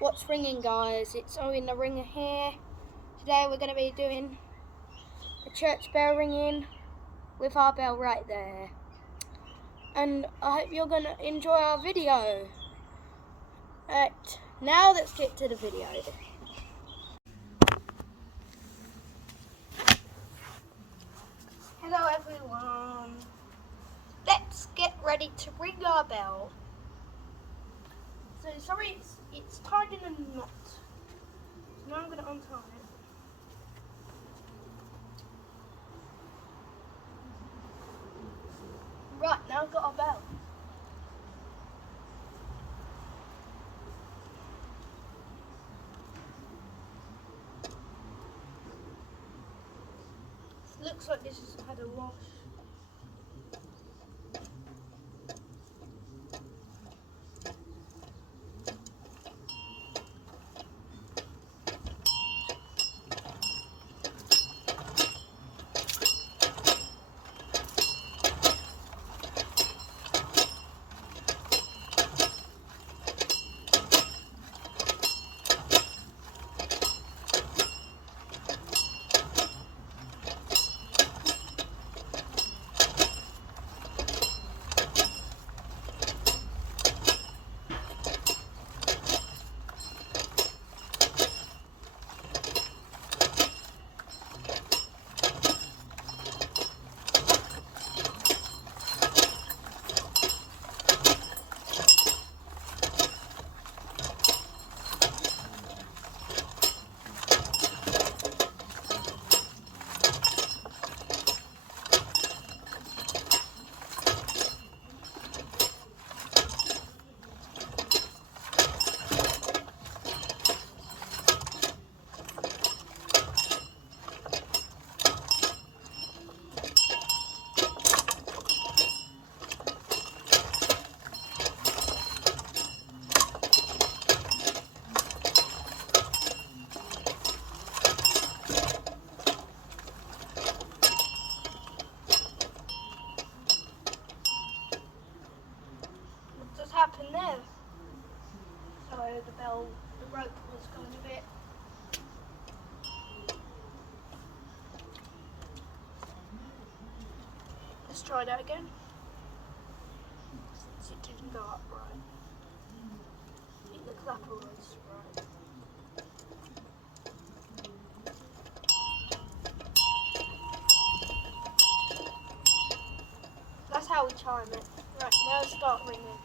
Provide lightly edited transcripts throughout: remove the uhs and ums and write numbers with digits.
What's ringing, guys? It's Owen the ringer here. Today we're going to be doing a church bell ringing with our bell right there. And I hope you're going to enjoy our video. Right, now let's get to the video. Hello everyone. Let's get ready to ring our bell. So sorry, it's tied in a knot. So now I'm going to untie it. Right, now I've got our bell. Looks like this has had a wash. Happened there. So the rope was going a bit. Let's try that again. Since it didn't go up right. I think the clapper was right. That's how we chime it. Right, now start ringing.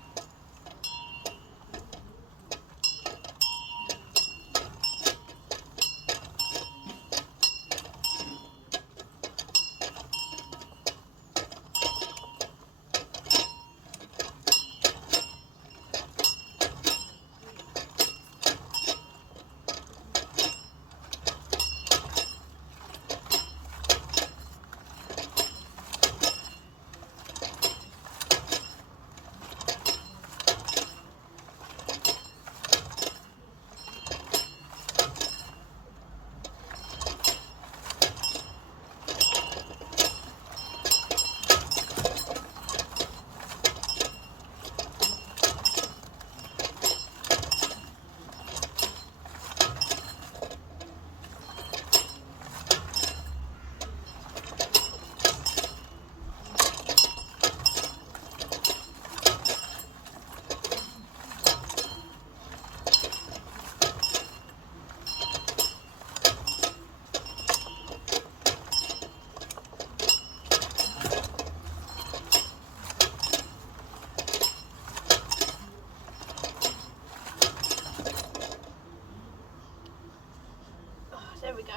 There we go.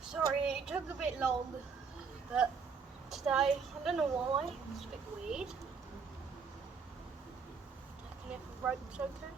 Sorry, it took a bit long, but today, I don't know why, it's a bit weird. Checking if the rope's okay.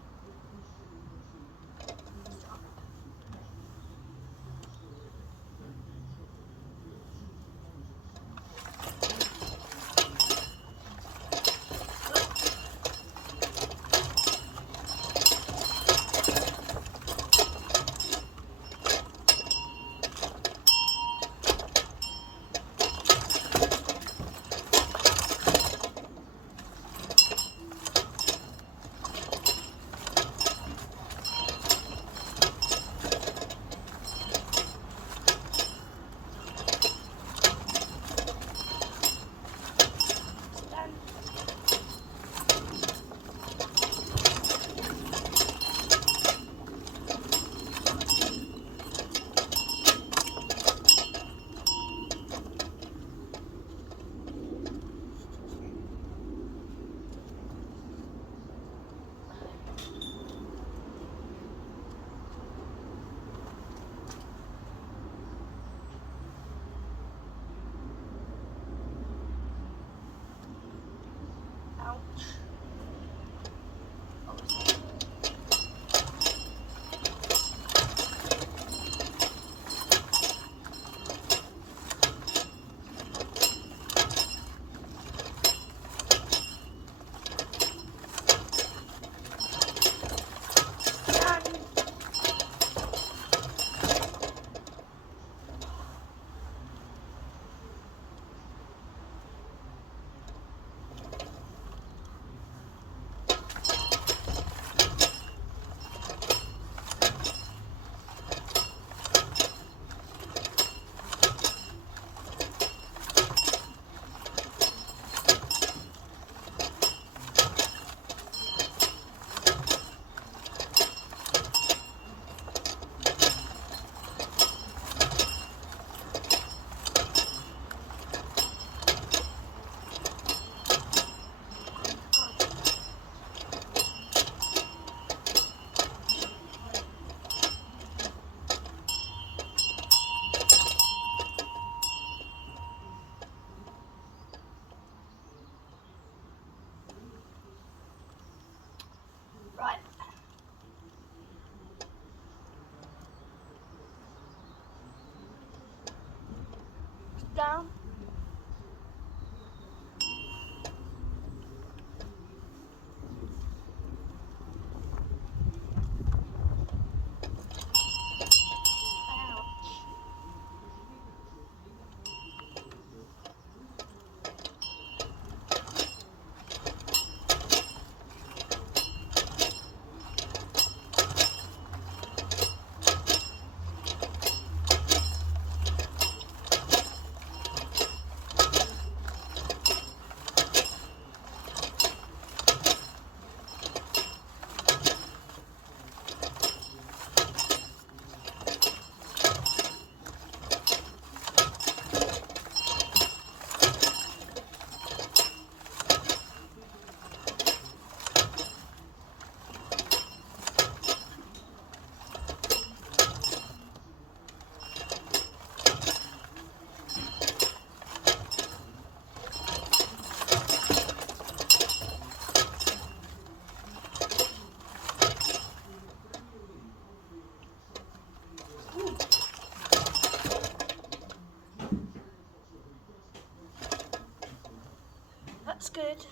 that's good.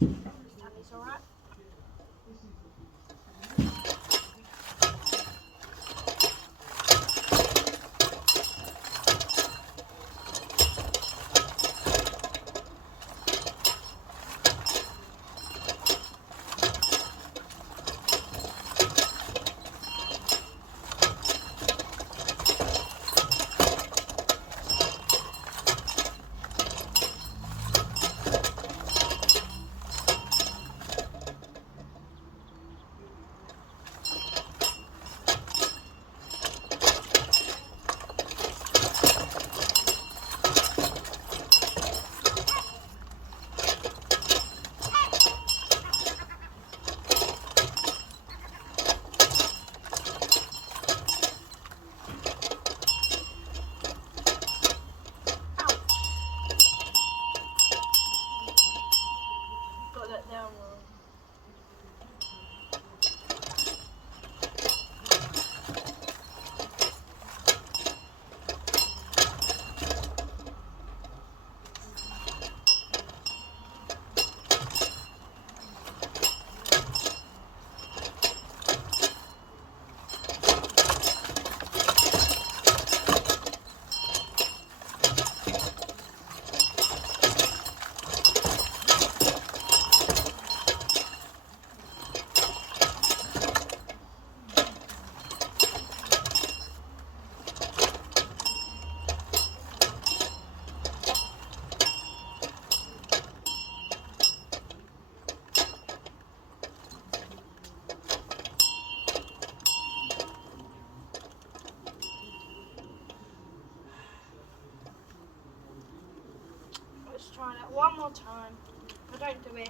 Tammy's alright. Let's try that one more time. If I don't do it.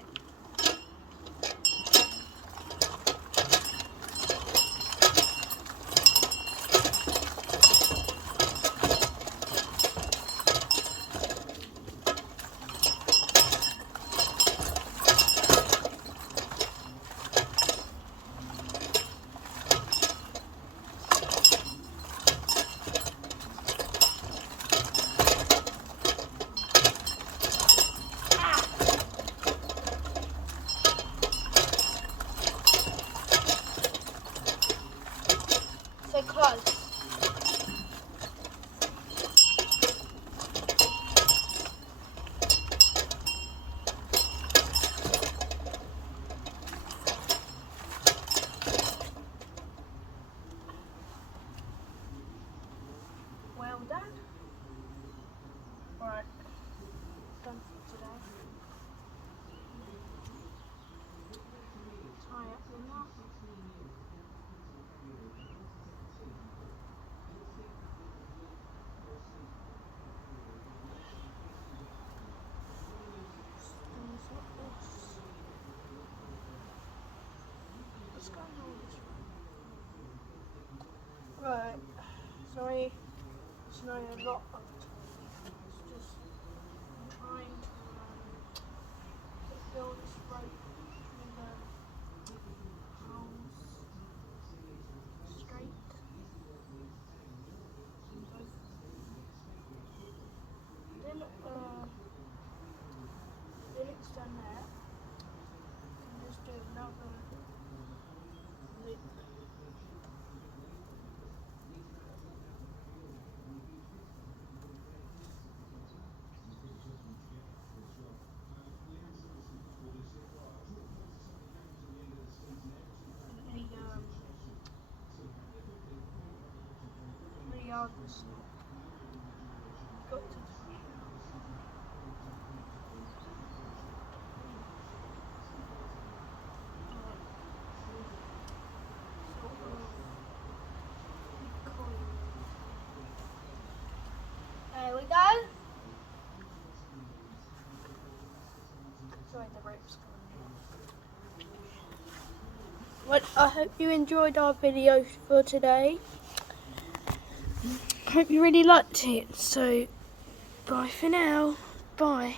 So close. Well done. Right. Done for today. Tie up the knot. Right, sorry, it's not a lot of time. It's just trying to build this rope with the holes straight. Then it's done that. And just do another loop. Really hard this got to tie it out. There we go. Sorry, the rope's gone. Well, I hope you enjoyed our video for today. I hope you really liked it. So, bye for now. Bye.